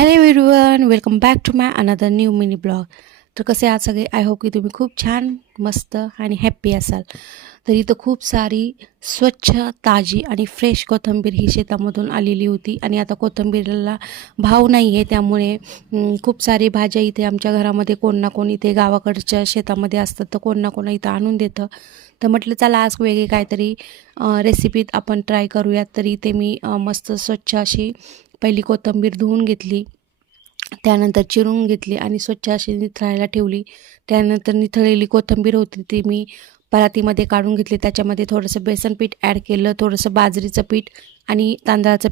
Hello everyone, welcome back to my another new mini blog. तर कसे आहात सगळे? आय होप की तुम्ही खूप छान, मस्त आणि हॅप्पी असाल. तर इथं खूप सारी स्वच्छ, ताजी आणि फ्रेश कोथिंबीर ही शेतामधून आलेली होती. आणि आता कोथिंबीरला भाव नाही आहे, त्यामुळे खूप सारी भाज्या इथे आमच्या घरामध्ये कोण ना कोण इथे गावाकडच्या शेतामध्ये असतात, तर कोण ना कोण इथं आणून देतं. तर म्हटलं चला आज वेगळी काहीतरी रेसिपीत आपण ट्राय करूयात. तर इथे मी मस्त स्वच्छ अशी पहिली कोथिंबीर धुवून घेतली, त्यानंतर चिरून घेतली आणि स्वच्छ अशी निथळायला ठेवली. त्यानंतर निथळलेली कोथिंबीर होती ती मी परातीमध्ये काढून घेतली. त्याच्यामध्ये थोडंसं बेसन पीठ ॲड केलं, थोडंसं बाजरीचं पीठ आणि तांदळाचं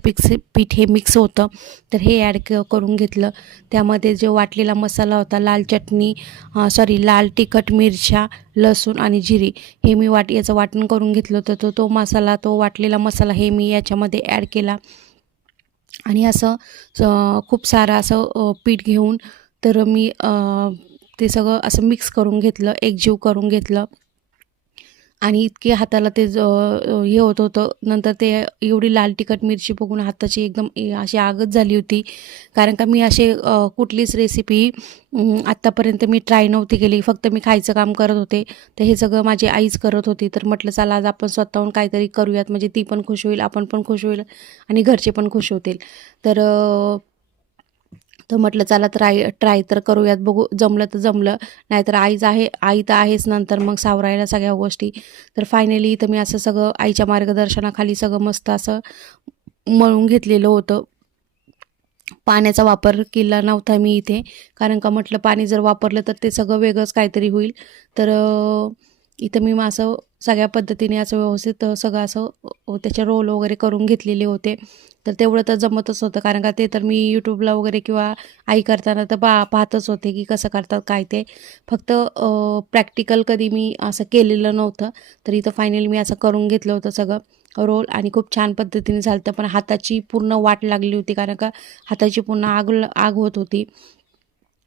पीठ हे मिक्स होतं, तर हे ॲड करून घेतलं. त्यामध्ये जो वाटलेला मसाला होता, लाल तिखट, मिरच्या, लसूण आणि जिरी हे मी याचं वाटण करून घेतलं होतं. तो वाटलेला मसाला हे मी याच्यामध्ये ॲड केला. आणि असं खूप सारं असं पीठ घेऊन तर मी ते सगळं असं मिक्स करून घेतलं, एकजीव करून घेतलं. आणि इतके हाताला ते हे होत होतं. नंतर ते एवढी लाल तिखट मिरची बघून हाताची एकदम अशी आगच झाली होती. कारण का मी असे कुठलीच रेसिपी आत्तापर्यंत मी ट्राय नव्हती केली. फक्त मी खायचं काम करत होते. तर हे सगळं माझी आईच करत होती. तर म्हटलं चला आज आपण स्वतःहून काहीतरी करूयात, म्हणजे ती पण खुश होईल, आपण पण खुश होईल आणि घरचे पण खुश होतील. तर म्हटलं चला ट्राय तर करूयात, बघू जमलं तर जमलं, नाहीतर आई तर आहेच नंतर मग सावरायला सगळ्या गोष्टी. तर फायनली इथं मी असं सगळं आईच्या मार्गदर्शनाखाली सगळं मस्त असं मळून घेतलेलं होतं. पाण्याचा वापर केला नव्हता मी इथे, कारण का म्हटलं पाणी जर वापरलं तर ते सगळं वेगळंच काहीतरी होईल. तर इथं मी असं सगळ्या पद्धतीने असं व्यवस्थित सगळं असं त्याचे रोल वगैरे करून घेतलेले होते. तर तेवढं तर जमतच होतं, कारण का ते तर मी यूट्यूबला वगैरे किंवा आई करताना तर पाहतच होते की कसं करतात काय ते. फक्त प्रॅक्टिकल कधी मी असं केलेलं नव्हतं. तर इथं फायनली मी असं करून घेतलं होतं सगळं रोल आणि खूप छान पद्धतीने झालं होतं. पण हाताची पूर्ण वाट लागली होती, कारण का हाताची पूर्ण आग होत होती.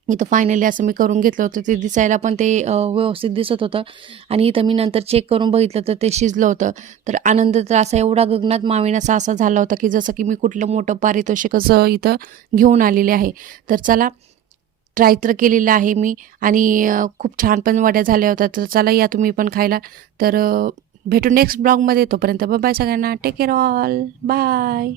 इथं फायनली असं मी करून घेतलं होतं. ते दिसायला पण ते व्यवस्थित दिसत होतं. आणि इथं मी नंतर चेक करून बघितलं तर ते शिजलं होतं. तर आनंद तर असा एवढा गगनात मावेनासा असा झाला होता की जसं की मी कुठलं मोठं पारितोषिकच इथं घेऊन आलेले आहे. तर चला ट्राय तर केलेलं आहे मी आणि खूप छान पण वड्या झाल्या होत्या. तर चला या तुम्ही पण खायला. तर भेटू नेक्स्ट ब्लॉगमध्ये. तोपर्यंत बाय बाय सगळ्यांना. Take care all. बाय.